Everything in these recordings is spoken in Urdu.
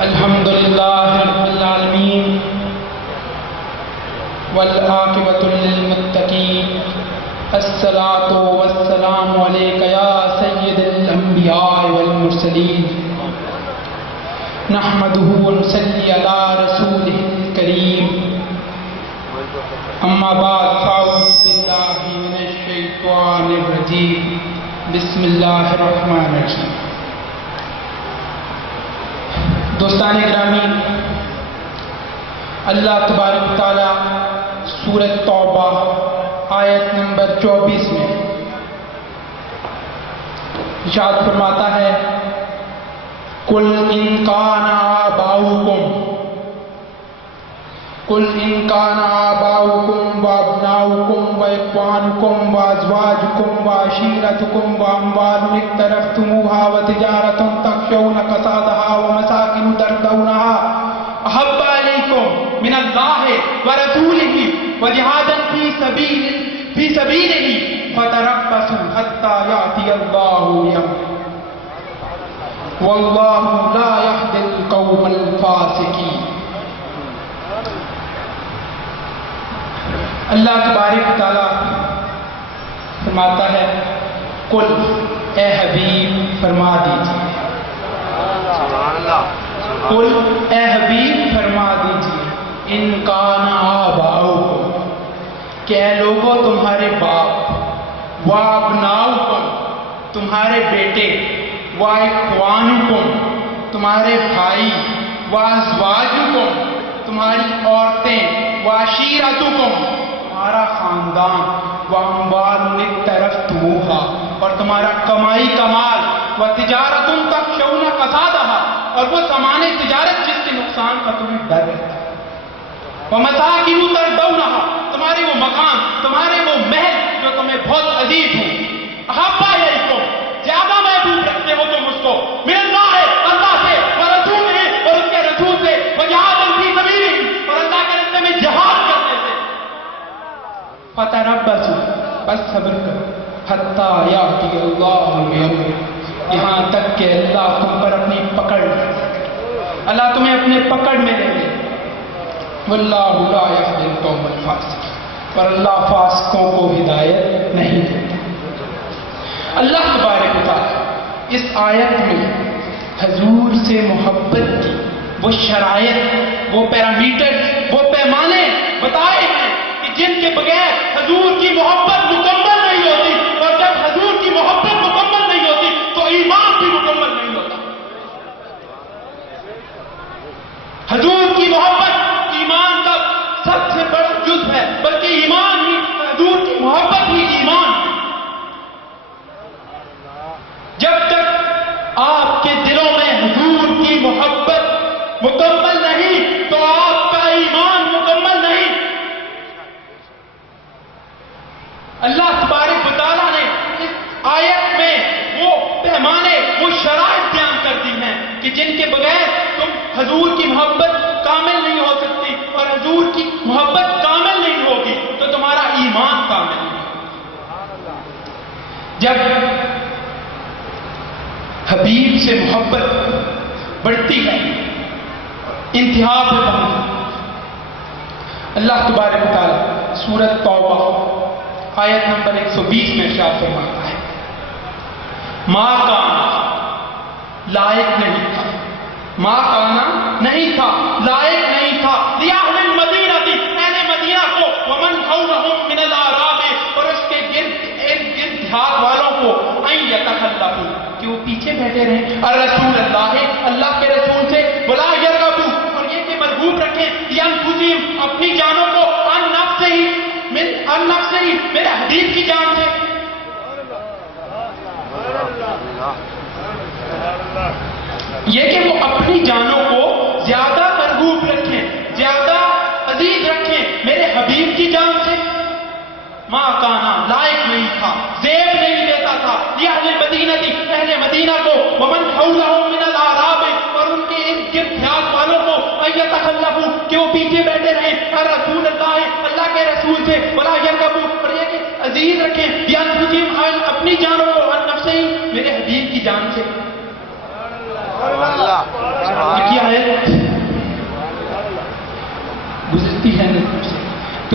الحمد للہ رب العالمین والعاقبۃ للمتقین الصلاۃ والسلام علیک یا سید الانبیاء والمرسلین نحمدہ ونصلی علی رسولہ الکریم اما بعد فاعوذ باللہ من الشیطان الرجیم بسم اللہ الرحمن الرحیم۔ دوستان گرامی، اللہ تبارک و تعالی سورۃ توبہ آیت نمبر 24 میں ارشاد فرماتا ہے قل ان کان آباؤکم وابناؤکم واخوانکم وازواجکم وعشیرتکم واموال اقترفتموها وتجارۃ تخشون کسادها ومساکن ترضونها احب الیکم من اللہ ورسولہ وجہاد فی سبیلہ فتربصوا حتی یأتی اللہ بامرہ واللہ لا یہدی القوم الفاسقین۔ اللہ تبارک و تعالی فرماتا ہے قل اے حبیب فرما دیجیے، قل اے حبیب فرما دیجیے ان کان آباؤکم کہ اے لوگوں تمہارے باپ، وابناؤکم تمہارے بیٹے، واخوانکم تمہارے بھائی، وازواجکم تمہاری عورتیں، وعشیرتکم تمہارا خاندان، واموال اقترفتموها اور تمہارا کمائی کمال، وتجارۃ تخشون کسادها اور وہ سامان تجارت جس کے نقصان کا تمہیں ڈر رہتا ہے، ومساکن ترضونها تمہارے وہ مکان، تمہارے وہ محل جو تمہیں بہت عزیز ہوں، احب الیکم زیادہ محبوب رکھتے ہو تم اس کو، من اللہ اللہ سے، ورسولہ اور اس کے رسول سے، وجہاد فی سبیلہ اور اللہ کے راستے میں جہاد کرنے سے، فتربصوا بس صبر کرو، حتی یأتی اللہ بامرہ یہاں تک کہ اللہ تم پر اپنی پکڑ لے، اللہ تمہیں اپنے پکڑ میں لے لے، واللہ لا یہدی القوم الفاسقین اور اللہ فاسقوں کو ہدایت نہیں دیتا۔ اللہ تبارک و تعالی اس آیت میں حضور سے محبت کی وہ شرائط، وہ پیرامیٹر، وہ پیمانے بتائے ہیں کہ جن کے بغیر حضور کی محبت مکمل نہیں ہوتی، اور جب حضور کی محبت مکمل نہیں ہوتی تو ایمان بھی مکمل نہیں ہوتا۔ حضور کی محبت ایمان کا سب سے بڑا جز ہے، بلکہ ایمان ہی، حضور کی محبت ہی ایمان ہے۔ جب تک آپ کے دلوں میں حضور کی محبت مکمل نہیں تو آپ کا ایمان مکمل نہیں۔ اللہ تبارک و تعالیٰ نے اس آیت میں وہ پیمانے، وہ شرائط بیان کر دی ہیں کہ جن کے بغیر تم حضور کی محبت کامل نہیں ہو سکتی، اور حضور کی محبت کامل نہیں ہوگی تو تمہارا ایمان کامل نہیں ہوگا۔ جب حبیب سے محبت بڑھتی ہے، انتہا پہ پہنچتی، اللہ تبارک و تعالی سورۃ توبہ آیت نمبر 120 میں ارشاد فرماتا ہے ما کان لائق نہیں تھا، ما کانا نہیں تھا، لائق نہیں تھا، لأہل المدینہ اہل مدینہ کو، ومن حولہم من الاعراب اور اس کے گرد دیہات والوں کو، ان یتخلفوا کہ وہ پیچھے بیٹھے رہیں، الرسول اللہ کے رسول سے، ولا یرغبوا اور یہ کہ مرغوب رکھیں، بانفسہم اپنی جانوں کو، عن نفسہ میرے حبیب کی جان سے، یہ کہ وہ اپنی جانوں کو زیادہ مرغوب رکھیں، زیادہ عزیز رکھیں میرے حبیب کی جان سے۔ ما کانا لائق نہیں تھا، زیب نہیں دیتا تھا، لأہل المدینہ اہل مدینہ کو، ومن حولہم من الاعراب اور ان کے ارد گرد دیہات والوں کو، ان یتخلفوا کہ وہ پیچھے بیٹھے رہیں، الرسول اللہ کے رسول سے، ولا یرغبوا اور یہ کہ عزیز رکھیں، بانفسہم اپنی جانوں کو، عن نفسہ میرے حبیب کی جان سے۔ یہ آیت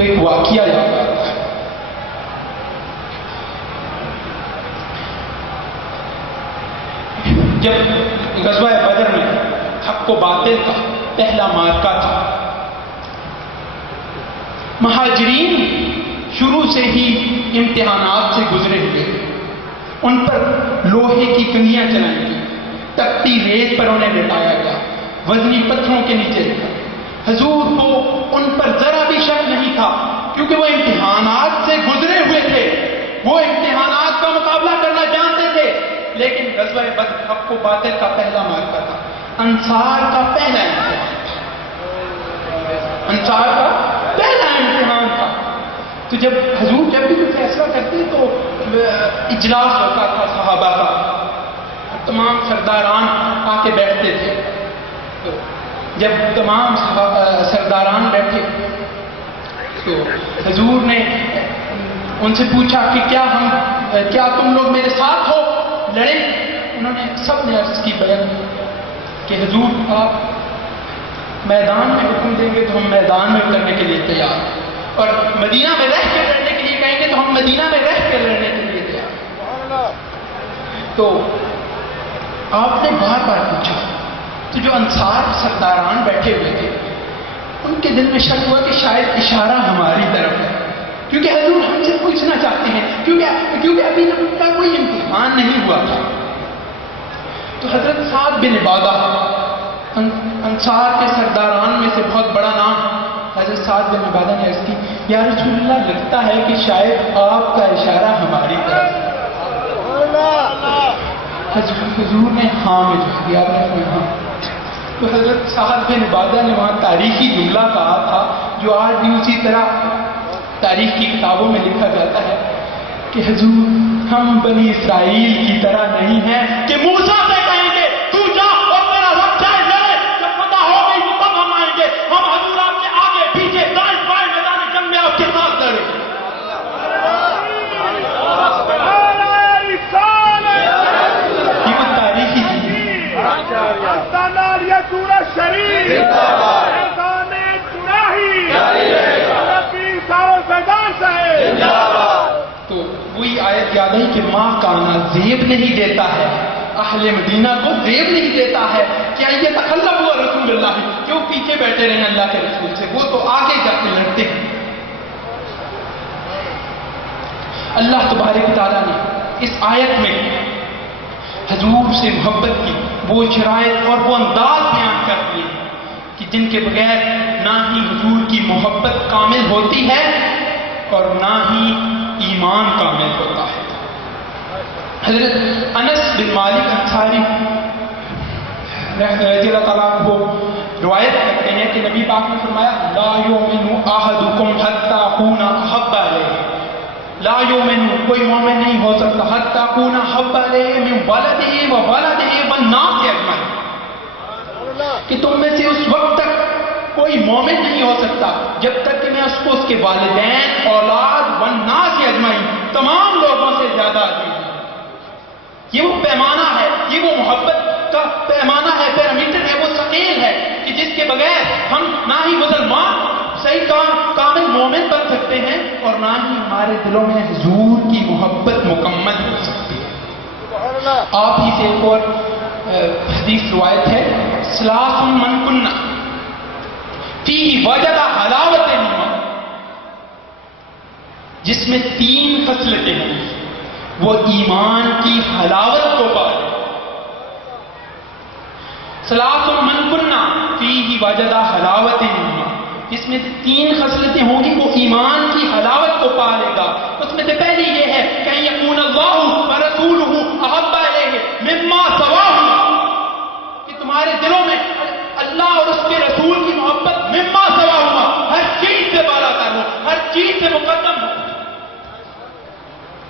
ایک واقعہ یاد آتا ہے. جب غزوہ بدر میں حق و باطل کا پہلا معرکہ تھا، مہاجرین شروع سے ہی امتحانات سے گزرے ہوئے تھے. ان پر لوہے کی کنگھیاں چلائی گئی، تپتی ریت پر انہیں لٹایا گیا، وزنی پتھروں کے نیچے رکھا. حضور کو ان پر ذرا بھی شک نہیں تھا، کیونکہ وہ امتحانات سے گزرے ہوئے تھے، وہ امتحانات کا مقابلہ کرنا جانتے تھے. لیکن غزوہ بدر حق و باطل کا پہلا معرکہ تھا، انصار کا پہلا امتحان تھا، انصار کا پہلا امتحان تھا. تو جب حضور جب بھی کوئی فیصلہ کرتے تو اجلاس ہوتا تھا صحابہ کا، تمام سرداران آ کے بیٹھتے تھے. تو جب تمام سرداران بیٹھے تو حضور نے ان سے پوچھا کہ کیا تم لوگ میرے ساتھ ہو، لڑیں؟ انہوں نے سب نے عرض کی بیان کہ حضور آپ میدان میں حکم دیں گے تو ہم میدان میں اترنے کے لیے تیار ہیں، اور مدینہ میں رہ کے لڑنے کے لیے کہیں گے تو ہم مدینہ میں رہ کے لڑنے کے لیے تیار ہیں. تو آپ نے بار بار پوچھا تو جو انصار سرداران بیٹھے ہوئے تھے ان کے دل میں شک ہوا کہ شاید اشارہ ہماری طرف ہے، کیونکہ حضور ہم سے پوچھنا چاہتے ہیں، کیونکہ ابھی تک کا کوئی امتحان نہیں ہوا تھا. تو حضرت سعد بن عبادہ انصار کے سرداران میں سے بہت بڑا نام، حضرت سعد بن عبادہ نے عرض کی یا رسول اللہ لگتا ہے کہ شاید آپ کا اشارہ ہماری طرف ہے. حضور نے ہاں میں جواب دیا. ہاں. تو حضرت سعد بن عبادہ نے وہاں تاریخی جملہ کہا تھا جو آج بھی اسی طرح تاریخ کی کتابوں میں لکھا جاتا ہے کہ حضور ہم بنی اسرائیل کی طرح نہیں ہیں کہ موسیٰ سے کہیں گے تو جا اور میرا رب جائے لڑے، جب فتح ہو گئی تو تب ہم آئیں گے. ہم حضور آپ کے آگے پیچھے دائیں بائیں میدان جنگ میں آپ کے ساتھ لڑیں گے. یہ وہ تاریخی تو وہی آیت یاد ہے کہ ماں کانا زیب نہیں دیتا ہے، اہل مدینہ کو زیب نہیں دیتا ہے کیا یہ تخلف ہوا رسول اللہ کہ وہ پیچھے بیٹھے رہے اللہ کے رسول سے، وہ تو آگے جا کے لڑتے ہیں. اللہ تبارک تعالیٰ نے اس آیت میں حضور سے محبت کی وہ شرائط اور وہ انداز بیان کر دیے کہ جن کے بغیر نہ ہی حضور کی محبت کامل ہوتی ہے اور نہ ہی ایمان کامل ہوتا ہے. حضرت انس بن مالک انصاری رضی اللہ تعالیٰ عنہ روایت کرتے ہیں کہ نبی پاک نے فرمایا لا یؤمن احدکم حتی اکون احب الیہ، لا یؤمن کوئی مومن نہیں ہو سکتا حتی اکون احب الیہ من ولدہ و ولدہ والناس اجمعین، کہ تم میں سے اس وقت تک کوئی مومن نہیں ہو سکتا جب تک کہ میں اس کو اس کے والدین، اولاد والناس اجمعین تمام لوگوں سے زیادہ عزیز ہوں. یہ وہ پیمانہ ہے، یہ وہ محبت کا پیمانہ ہے، پیرامیٹر ہے، وہ ثقیل ہے کہ جس کے بغیر ہم نہ ہی مسلمان صحیح کامل مومن بن سکتے ہیں اور نہ ہی ہمارے دلوں میں حضور کی محبت مکمل ہو سکتی ہے. آپ ہی سے ایک اور حدیث روایت ہے ثلاث من کن فیہ وجد حلاوت ایمان، جس میں 3 خصلتیں ہیں وہ ایمان کی حلاوت کو پائے. ثلاث من کن فیہ وجد حلاوت ایمان، جس میں سے 3 خصلتیں ہوں گی وہ ایمان کی حلاوت کو پا لے گا. اس میں سے پہلی یہ ہے کہ یکون اللہ ورسولہ احب الیہ مما سواہما، کہ تمہارے دلوں میں اللہ اور اس کے رسول کی محبت مما سواہما ہر چیز سے بالا تر ہو، ہر چیز سے مقدم ہو.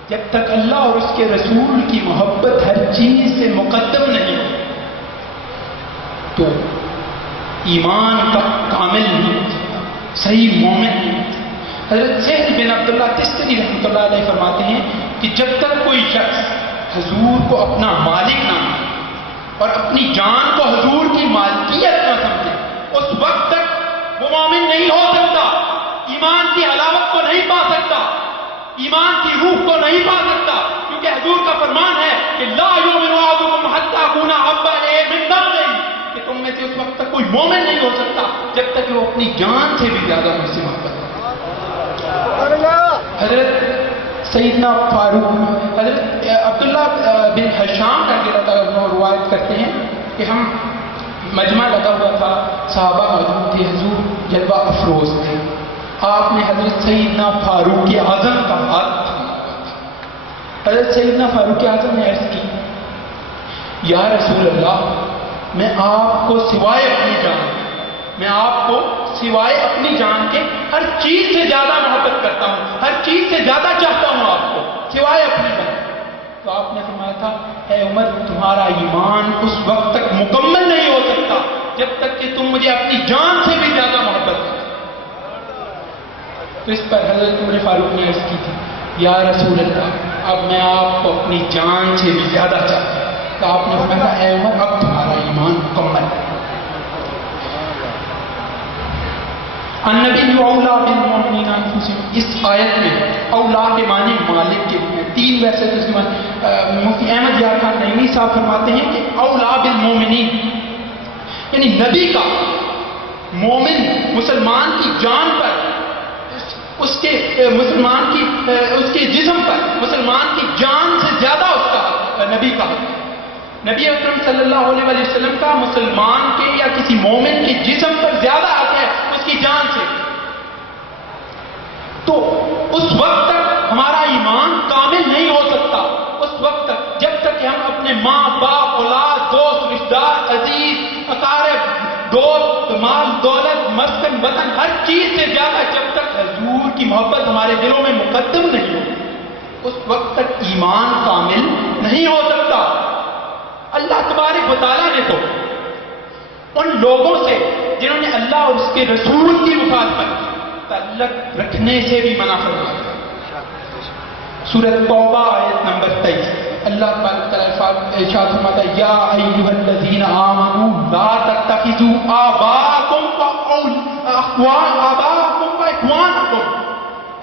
جب تک اللہ اور اس کے رسول کی محبت ہر چیز سے مقدم نہیں ہو تو ایمان کا کامل نہیں ہو سکتا، صحیح مومن نہیں ہو سکتا. حضرت سہل بن عبداللہ تستری رحمۃ اللہ علیہ فرماتے ہیں کہ جب تک کوئی شخص حضور کو اپنا مالک نہ مانے اور اپنی جان کو حضور کی مالکیت نہ سمجھے اس وقت تک وہ مومن نہیں ہو سکتا. ایمان کی حلاوت کو نہیں پا سکتا، ایمان کی روح کو نہیں پا سکتا، کیونکہ حضور کا فرمان ہے کہ لا یؤمن احدکم حتی اکون احب الیہ من نفسہ، کہ تم میں سے اس وقت تک کوئی مومن نہیں ہو سکتا جب تک کہ وہ اپنی جان سے بھی زیادہ مجھ سے محبت کرے۔ حضرت سیدنا فاروق، حضرت عبداللہ بن حشام رضی اللہ تعالیٰ عنہ روایت کرتے ہیں کہ ہم مجمع لگا ہوا تھا، صحابہ موجود تھے، حضور جلوہ افروز تھے، آپ نے حضرت سیدنا فاروق اعظم کا ہاتھ تھاما ہوا تھا۔ حضرت سیدنا فاروق اعظم نے عرض کی، یا رسول اللہ، میں آپ کو سوائے اپنی جان کے ہر چیز سے زیادہ محبت کرتا ہوں، ہر چیز سے زیادہ چاہتا ہوں آپ کو سوائے اپنی جان۔ تو آپ نے فرمایا تھا، اے عمر، تمہارا ایمان اس وقت تک مکمل نہیں ہو سکتا جب تک کہ تم مجھے اپنی جان سے بھی زیادہ محبت کرو۔ تو اس پر حضرت عمر فاروق نے عرض کی تھی، یا رسول اللہ، اب میں آپ کو اپنی جان سے بھی زیادہ چاہتا ہوں۔ تو آپ نے فرمایا، اے عمر، اب تمہارا ایمان مکمل ہے۔ النبی اولا بالمؤمنین انفسہم، اس آیت میں اولا کے معنی مالک کے ہیں، تین ویسے تو اس کے معنی مفتی احمد یار خان نعیمی صاحب فرماتے ہیں کہ اولا بالمؤمنین یعنی نبی کا مومن مسلمان کی جان پر، اس کے جسم پر مسلمان کی جان سے زیادہ اس کا نبی کا حق ہے۔ نبی اکرم صلی اللہ علیہ وسلم کا مسلمان کے یا کسی مومن کے جسم پر زیادہ حق ہے اس کی جان سے۔ تو اس وقت تک ہمارا ایمان کامل نہیں ہو سکتا، اس وقت تک جب تک کہ ہم اپنے ماں باپ، اولاد، دوست، رشتہ دار، عزیز، اقارب، دوست، مال، دولت، مسکن، وطن، ہر چیز سے زیادہ جب تک حضور کی محبت ہمارے دلوں میں مقدم نہیں ہو، اس وقت تک ایمان کامل نہیں ہو سکتا۔ اللہ تبارک و تعالیٰ نے تو ان لوگوں سے جنہوں نے اللہ اور اس کے رسول کی مخالفت تعلق رکھنے سے بھی منع فرمایا۔ سورۃ توبہ آیت نمبر 23 اللہ تعالیٰ ارشاد فرماتا ہے، یا ایھا الذین آمنوا لا تتخذوا آباءکم واخوانکم،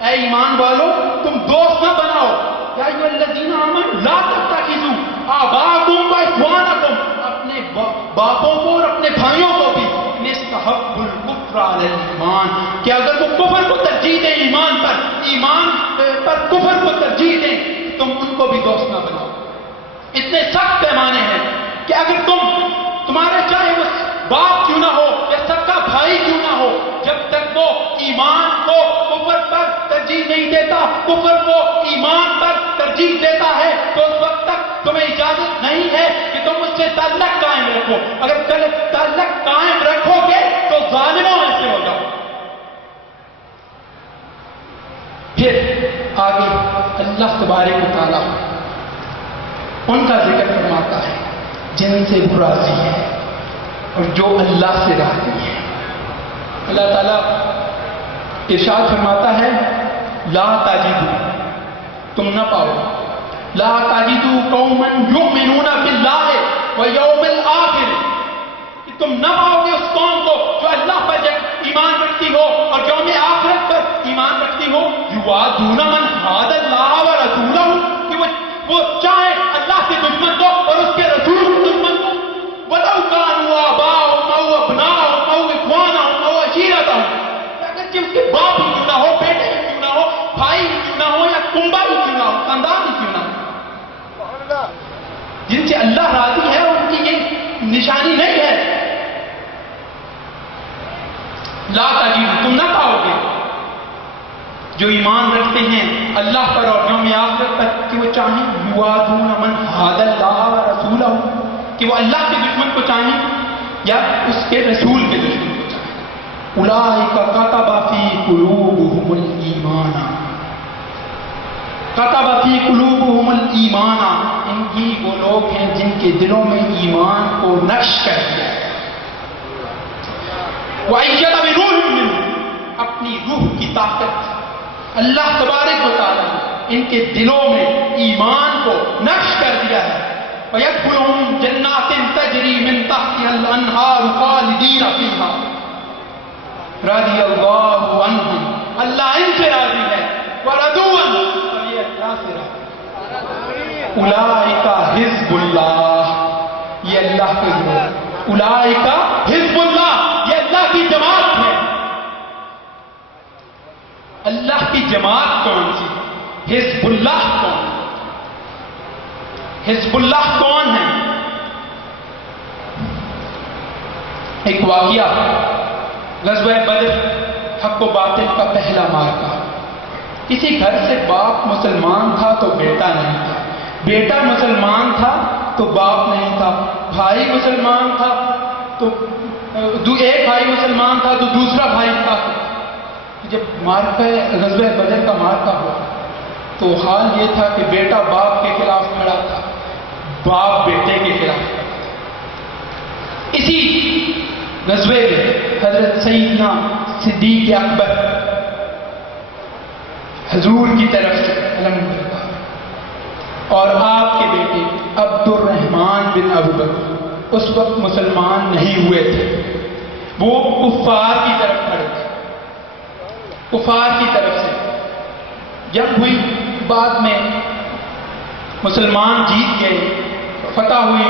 اے ایمان والو تم دوست نہ بناؤ، یا ایھا الذین آمنوا لا تتخذوا آباءکم واخوانکم، اپنے باپوں کو اور اپنے بھائیوں کو بھی، استحبوا الکفر علی الایمان، کہ اگر وہ کفر کو ترجیح دیں ایمان پر کفر کو ترجیح دیں، تم ان کو بھی دوست نہ بناؤ۔ اتنے سخت پیمانے ہیں کہ اگر تمہارے چاہے وہ باپ کیوں نہ ہو یا سکا بھائی کیوں نہ ہو، جب تک وہ ایمان کو کفر پر ترجیح نہیں دیتا، کفر کو ایمان پر ترجیح دیتا ہے، تو اس وقت تک تمہیں اجازت نہیں ہے کہ تم اس سے تعلق قائم رکھو۔ اگر تعلق قائم رکھو گے تو ظالموں میں سے ہو جاؤ۔ پھر آگے اللہ تبارک و تعالیٰ ان کا ذکر فرماتا ہے جن سے وہ راضی ہے اور جو اللہ سے راضی ہے۔ اللہ تعالیٰ ارشاد فرماتا ہے، لا تجدوا، تم نہ پاؤ، لا تجدوا قوما یؤمنون باللہ والیوم الآخر، کہ تم نہ پاؤ گے اس قوم کو جو اللہ پر ایمان رکھتی ہو اور یوم آخرت پر ایمان رکھتی ہو، یوادون من حاد اللہ ورسولہ، کہ وہ چاہے اللہ کے دشمن کو اور اس کے رسول کے دشمن کو، وَلَوْ كَانُوا آبَاءَهُمْ أَوْ أَبْنَاءَهُمْ أَوْ إِخْوَانَهُمْ أَوْ عَشِيرَتَهُمْ، اگر کہ اس کے باپ ہی کیوں نہ ہو، بیٹے ہی کیوں نہ ہو، بھائی ہی کیوں نہ ہو، یا کنبہ ہی کیوں نہ ہو، خاندان ہی کیوں نہ ہو، جن سے اللہ راضی ہے ان کی یہ نشانی نہیں ہے۔ لا تجدوا، تم نہ پاؤ گے جو ایمان رکھتے ہیں اللہ پر اور یوم آخرت پر، کہ وہ چاہیں یوادون من حاد اللہ ورسولہ، کہ وہ اللہ کے دشمن کو چاہیں یا اس کے رسول کے دشمن کو چاہیں۔ اولئک کتب فی قلوبہم الایمان، کتب فی قلوبہم الایمان، یہ وہ لوگ ہیں جن کے دلوں میں ایمان کو نقش کر دیا ہے۔ وَأَيَّدَ بِرُوحٍ مِّنْهُ، اپنی روح کی طاقت اللہ تبارک و تعالیٰ نے ان کے دلوں میں ایمان کو نقش کر دیا ہے۔ وَيَدْخُلُهُمْ جَنَّاتٍ تَجْرِي مِن تَحْتِهَا الْأَنْهَارُ خَالِدِينَ فِيهَا رَضِيَ اللَّهُ عَنْهُمْ، اللہ ان سے راضی ہے، وَرَضُوًا، اور یہ اللہ سے راضی۔ اولئک حزب اللہ، یہ اللہ کے گروہ، اولئک حزب اللہ، یہ اللہ کی جماعت ہے۔ اللہ کی جماعت کون سی؟ حزب اللہ کون؟ حزب اللہ کون ہے؟ ایک واقعہ، غزوہ بدر، حق و باطل کا پہلا معرکہ۔ کسی گھر سے باپ مسلمان تھا تو بیٹا نہیں تھا، بیٹا مسلمان تھا تو باپ نہیں تھا، بھائی مسلمان تھا تو ایک بھائی مسلمان تھا تو دوسرا بھائی تھا۔ جب معرکہ غزوہ بدر کا معرکہ ہوا تو حال یہ تھا کہ بیٹا باپ کے خلاف کھڑا تھا، باپ بیٹے کے خلاف کھڑا تھا۔ اسی غزوے میں حضرت سیدنا صدیق اکبر حضور کی طرف سے الحمدللہ، اور آپ کے بیٹے عبد الرحمن بن ابو بکر اس وقت مسلمان نہیں ہوئے تھے، وہ کفار کی طرف کھڑے تھے، کفار کی طرف سے جنگ ہوئی، بعد میں مسلمان جیت گئے، فتح ہوئی،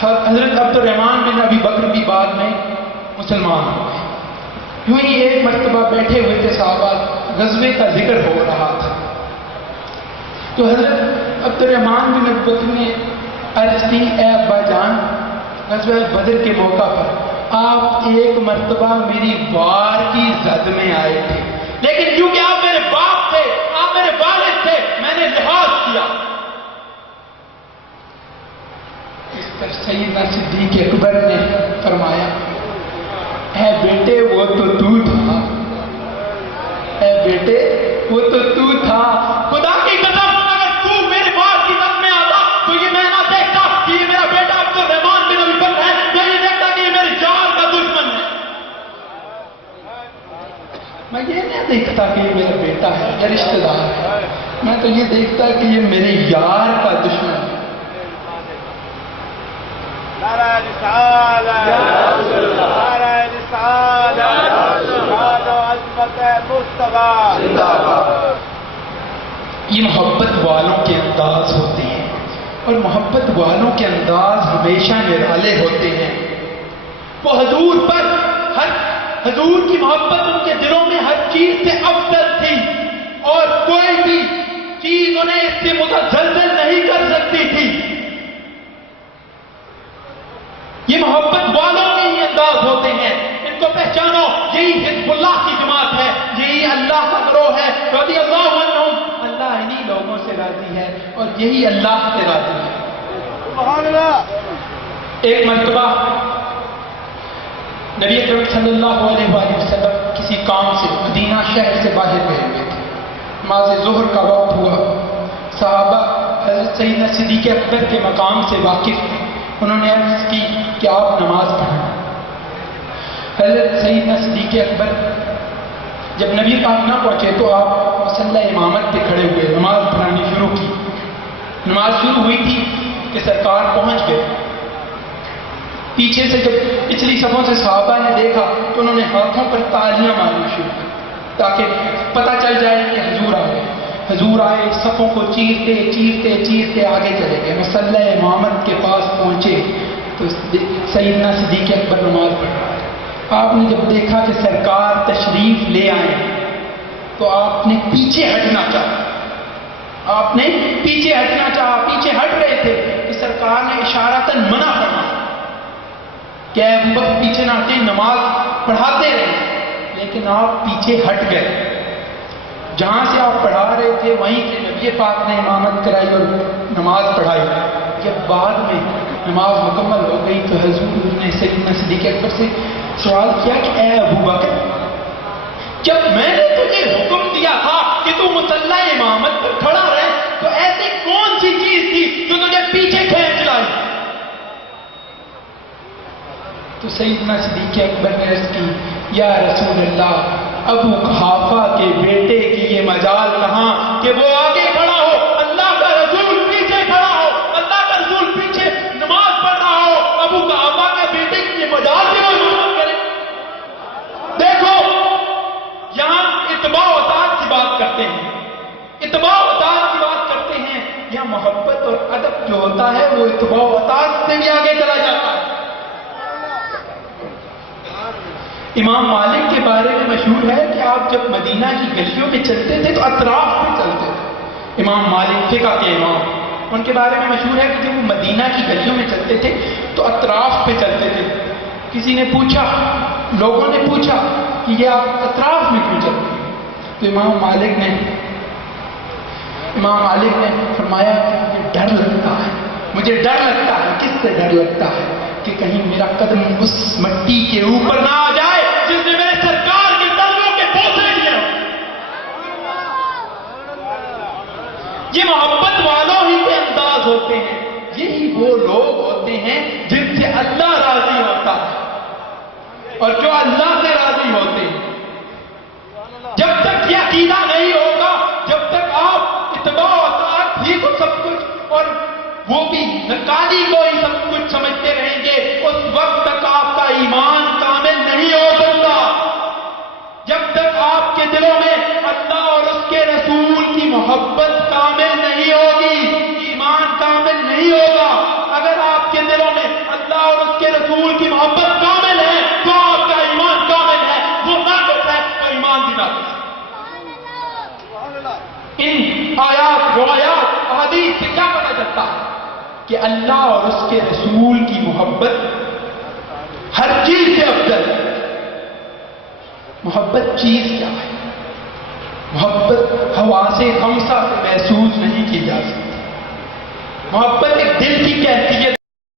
حضرت عبد الرحمن بن ابی بکر بھی بعد میں مسلمان ہوئے۔ یوں ہی ایک مرتبہ بیٹھے ہوئے تھے صحابہ، غزوے کا ذکر ہو رہا تھا، تو حضرت عبد الرحمن بن ابی بکر نے عرض کی، اے ابا جان، غزوہ بدر کے موقع پر آپ ایک مرتبہ میری وار کی زد میں آئے تھے، لیکن کیونکہ آپ میرے باپ تھے، آپ میرے والد تھے، میں نے لحاظ کیا۔ اس پر سیدنا صدیق اکبر نے فرمایا، اے بیٹے وہ تو تھا، اے بیٹے وہ تو تھا، خدا کی قسم اگر تو میرے باپ کی زد میں آتا تو یہ میں نہ دیکھتا کہ یہ میرا بیٹا عبد الرحمن بن ابی بکر ہے، میں یہ دیکھتا کہ یہ میری جان کا دشمن ہے، میں یہ نہیں دیکھتا کہ یہ میرا بیٹا ہے یا رشتہ دار ہے، میں تو یہ دیکھتا کہ یہ میرے یار کا دشمن ہے۔ نعرہ رسالت، نعرہ رسالت، نعرہ عظمت مصطفیٰ، یہ محبت والوں کے انداز ہوتے ہیں، اور محبت والوں کے انداز ہمیشہ نرالے ہوتے ہیں۔ وہ حضور پر حضور کی محبت ان کے دلوں میں ہر چیز سے افضل تھی، اور کوئی بھی چیز انہیں اس سے متزلزل نہیں کر سکتی تھی۔ یہ محبت والوں کے ہی انداز ہوتے ہیں، ان کو پہچانو، یہی حزب اللہ کی جماعت ہے، یہی اللہ کا گروہ ہے، رضی اللہ عنہم، اللہ انہی لوگوں سے راضی ہے اور یہی اللہ سے راضی ہے۔ سبحان اللہ۔ ایک مرتبہ نبی اکرم صلی اللہ علیہ وآلہ وسلم کسی کام سے مدینہ شہر سے باہر گئے ہوئے تھے، نماز ظہر کا وقت ہوا، صحابہ حضرت سیدنا صدیق اکبر کے مقام سے واقف تھے، انہوں نے عرض کی کہ آپ نماز پڑھیں۔ حضرت سیدنا صدیق اکبر جب نبی پاک نہ پہنچے تو آپ مصلی امامت پہ کھڑے ہوئے، نماز پڑھانی شروع کی۔ نماز شروع ہوئی تھی کہ سرکار پہنچ گئے۔ پیچھے سے جب پچھلی صفوں سے صحابہ نے دیکھا تو انہوں نے ہاتھوں پر تالیاں مارنا شروع کی تاکہ پتہ چل جائے کہ حضور آ گئے۔ حضور آئے، صفوں کو چیرتے چیرتے چیرتے آگے چلے گئے، مصلی امامت کے پاس پہنچے تو سیدنا صدیق اکبر نماز پڑھ رہا ہے۔ آپ نے جب دیکھا کہ سرکار تشریف لے آئے تو آپ نے پیچھے ہٹنا چاہا، آپ نے پیچھے ہٹنا چاہا، پیچھے ہٹ رہے تھے کہ سرکار نے اشارتاً منع فرمایا کہ اے ابو بکر پیچھے نہ ہٹیں، نماز پڑھاتے رہے، لیکن آپ پیچھے ہٹ گئے۔ جہاں سے آپ پڑھا رہے تھے وہیں سے نبی پاک نے امامت کرائی اور نماز پڑھائی۔ جب بعد میں نماز مکمل ہو گئی تو حضور نے سیدنا صدیق اکبر سے سوال کیا کہ اے ابو بکر، جب میں نے تجھے حکم دیا تھا کہ تو مصلی امامت پر کھڑا رہے تو ایسی کون سی چیز تھی جو تجھے پیچھے کھینچ لائی؟ تو سیدنا صدیق اکبر نے عرض کی، یا رسول اللہ، ابو قحافہ کے بیٹے کی یہ مجال کہاں کہ وہ آگے کھڑا ہو، اللہ کا رسول پیچھے کھڑا ہو، اللہ کا رسول پیچھے نماز پڑھ رہا ہو، ابو قحافہ کے بیٹے کی یہ مجال بھی موجود کرے۔ دیکھو جو ہوتا ہے وہ اتباع و اطاعت سے بھی آگے چلا جاتا ہے. امام مالک کے بارے میں مشہور ہے کہ آپ جب مدینہ کی گلیوں میں چلتے تھے تو اطراف میں چلتے تھے. امام مالک فقہ کے امام، ان کے بارے میں مشہور ہے کہ جب وہ مدینہ کی گلیوں میں چلتے تھے تو اطراف پہ چلتے تھے. کسی نے پوچھا، لوگوں نے پوچھا کہ یہ آپ اطراف میں کیوں چلتے ہیں؟ تو امام مالک نے فرمایا کہ مجھے ڈر لگتا ہے. مجھے ڈر لگتا ہے. کس سے ڈر لگتا ہے؟ کہ کہیں میرا قدم اس مٹی کے اوپر نہ آ جائے جس نے میرے سرکار کے قدموں کے بوسے لیے ہوں. یہ محبت والوں ہی کے انداز ہوتے ہیں. یہی وہ لوگ ہوتے ہیں جن سے اللہ راضی ہوتا ہے اور جو اللہ سے راضی ہوتے ہیں. جب تک یہ عقیدہ نہیں ہوگا، جب تک آپ اتباع و اطاعت ہی کو سب کچھ اور وہ بھی نکالی کو ہی سب کچھ سمجھتے رہیں گے، اس وقت تک آپ کا ایمان کامل نہیں ہو سکتا. جب تک آپ کے دلوں میں اللہ اور اس کے رسول کی محبت کامل نہیں ہوگی، ایمان کامل نہیں ہوگا. اگر آپ کے دلوں میں اللہ اور اس کے رسول کی محبت کامل ہے تو آپ کا ایمان کامل ہے. وہ ناقص ہے تو ایمان بھی ناقص ہے. ان آیات روایات احادیث سے کیا پتہ چلتا ہے کہ اللہ اور اس کے رسول کی محبت ہر چیز سے افضل ہے. محبت چیز کیا ہے؟ محبت حواس خمسہ سے محسوس نہیں کی جا سکتی. محبت ایک دل کی کیفیت